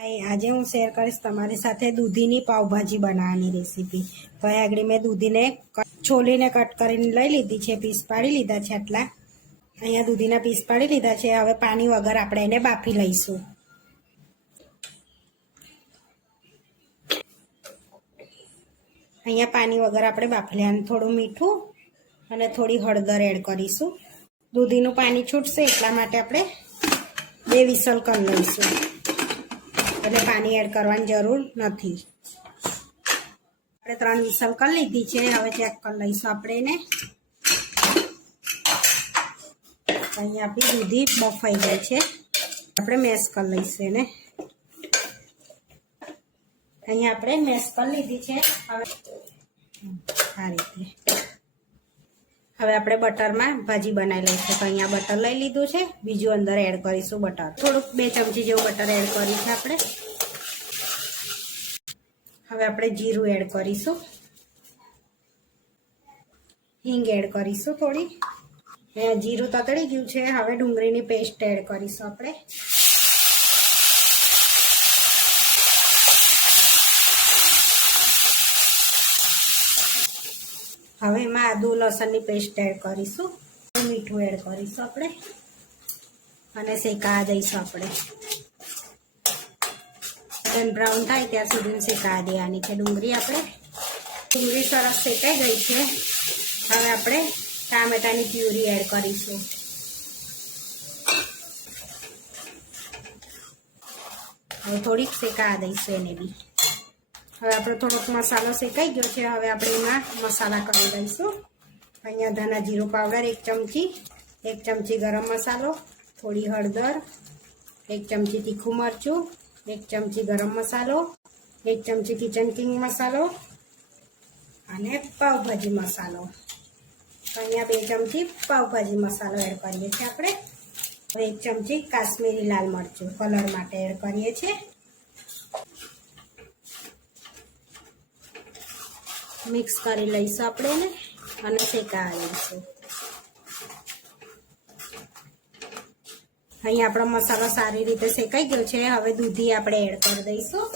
આજે હું શેર કરીશ તમારી સાથે દૂધીની પાવભાજી બનાવવાની રેસીપી તો આગળ મેં દૂધીને છોલીને કટ કરીને લઈ લીધી છે પીસ પાડી લીધા છે આટલા. અહીંયા દૂધીના પીસ પાડી લીધા છે, હવે પાણી વગર આપણે એને બાફી લઈશું. અહીંયા પાણી વગર આપણે બાફી લેવાનું થોડું મીઠું અને થોડી હળદર એડ કરીશું. દૂધીનું પાણી છૂટશે એટલા માટે આપણે બે વિસલ કરી લઈશું. એટલે પાણી એડ કરવાની જરૂર નથી. આપણે ત્રણ વિસલ કરી લીધી છે. હવે ચેક કરી લઈશું આપણે એને. અહીંયા આપણી દૂધી બફાઈ જાય છે. આપણે મેશ કરી લઈશું એને. અહીંયા આપણે મેશ કરી લીધી છે. હવે આ રીતે. હવે આપણે બટરમાં ભાજી બનાવી લઈશું. તો અહીંયા બટર લઈ લીધું છે. બીજું અંદર એડ કરીશું બટર. થોડુંક બે ચમચી જેવું બટર એડ કર્યું આપણે. હવે આપણે જીરું એડ કરીશું. હિંગ એડ કરીશું થોડી. જીરું તતડી ગયું છે. હવે ડુંગળીની પેસ્ટ એડ કરીશું આપણે. હવે એમાં આદુ, લસણની પેસ્ટ એડ કરીશું. મીઠું એડ કરીશું આપણે. અને શેકા દઈશું આપણે. બટન બ્રાઉન થાય ત્યાં સુધી શેકા દેવાની છે ડુંગળી આપણે. ડુંગળી સરસ શેકાઈ ગઈ છે. હવે આપણે ટામેટાની પ્યુરી એડ કરીશું. હવે થોડીક શેકા દઈશું એને બી. હવે આપણે થોડોક મસાલો શેકાઈ ગયો છે. હવે આપણે એમાં મસાલા કરી દઈશું અહીંયા ધાણા જીરો પાવડર, એક ચમચી એક ચમચી ગરમ મસાલો, થોડી હળદર, એક ચમચી તીખું મરચું, એક ચમચી ગરમ મસાલો, એક ચમચી કિચન કિંગ મસાલો અને પાવભાજી મસાલો. અહીંયા બે ચમચી પાવભાજી મસાલો એડ કરીએ છીએ આપણે. એક ચમચી કાશ્મીરી લાલ મરચું કલર માટે એડ કરીએ છીએ. મિક્સ કરી લઈશું આપણે એને અને શેકા લઈશું અહીં આપણો મસાલો સારી રીતે શેકાઈ ગયો છે, હવે દૂધી આપણે એડ કરી દઈશું.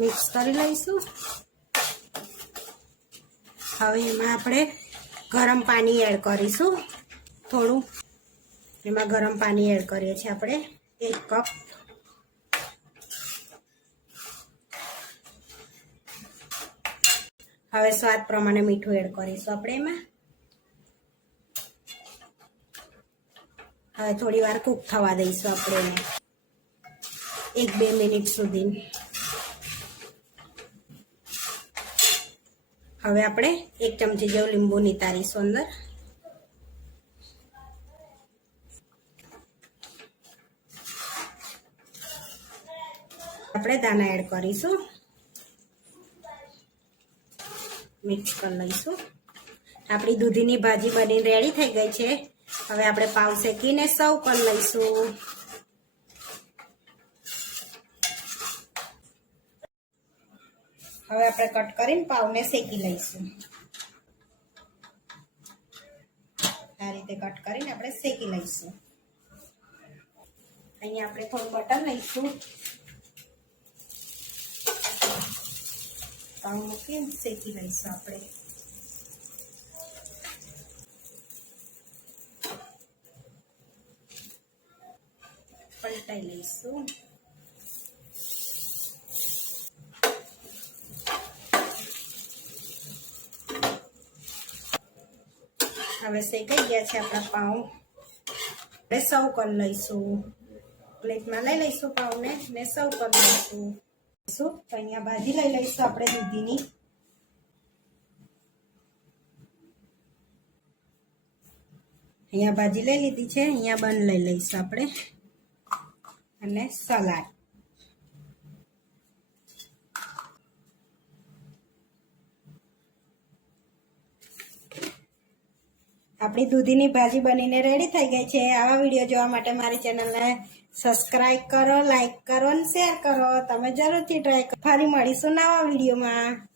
મિક્સ કરી લઈશું. હવે એમાં આપણે ગરમ પાણી એડ કરીશું. થોડું. એમાં ગરમ પાણી એડ કરીએ છીએ આપણે. એક કપ. હવે સ્વાદ પ્રમાણે મીઠું એડ કરીશું આપણે એમાં. હવે થોડી વાર કૂક થવા દઈશું આપણે એને. એક બે મિનિટ સુધી. હવે આપણે એક ચમચી જેવું લીંબુ નિતારીશું અંદર. આપણે દાણા એડ કરીશું. મિક્સ કરી લઈશું. આપણી દૂધીની ભાજી બની રેડી થઈ ગઈ છે. હવે આપણે પાવ શેકીને સર્વ કરી લઈશું. હવે આપણે કટ કરીને પાવને શેકી લઈશું. આ રીતે કટ કરીને આપણે શેકી લઈશું. અહીંયા આપણે થોડું બટર લઈશું. પાઉં મૂકીને શેકી લઈશું આપણે? પલટાઈ લઈશું. હવે શેકાઈ ગયા છે આપણા પાઉં. હવે સર્વ કરી લઈશું. પ્લેટમાં લઈ લઈશું પાઉને, ને સર્વ કરી લઈશું. તો ભાજી લઈ લઈશું આપણે દૂધીની. અહીંયા ભાજી લઈ લીધી છે, અહીંયા બન લઈ લઈશું આપણે. અને સલાડ. આપણી દૂધીની ભાજી બનીને રેડી થઈ ગઈ છે. આવા વીડિયો જોવા માટે મારી ચેનલને સબસ્ક્રાઈબ કરો લાઈક કરો અને શેર કરો. તમે જરૂરથી ટ્રાય કરો. ફરી મળીશું નવા વિડીયોમાં.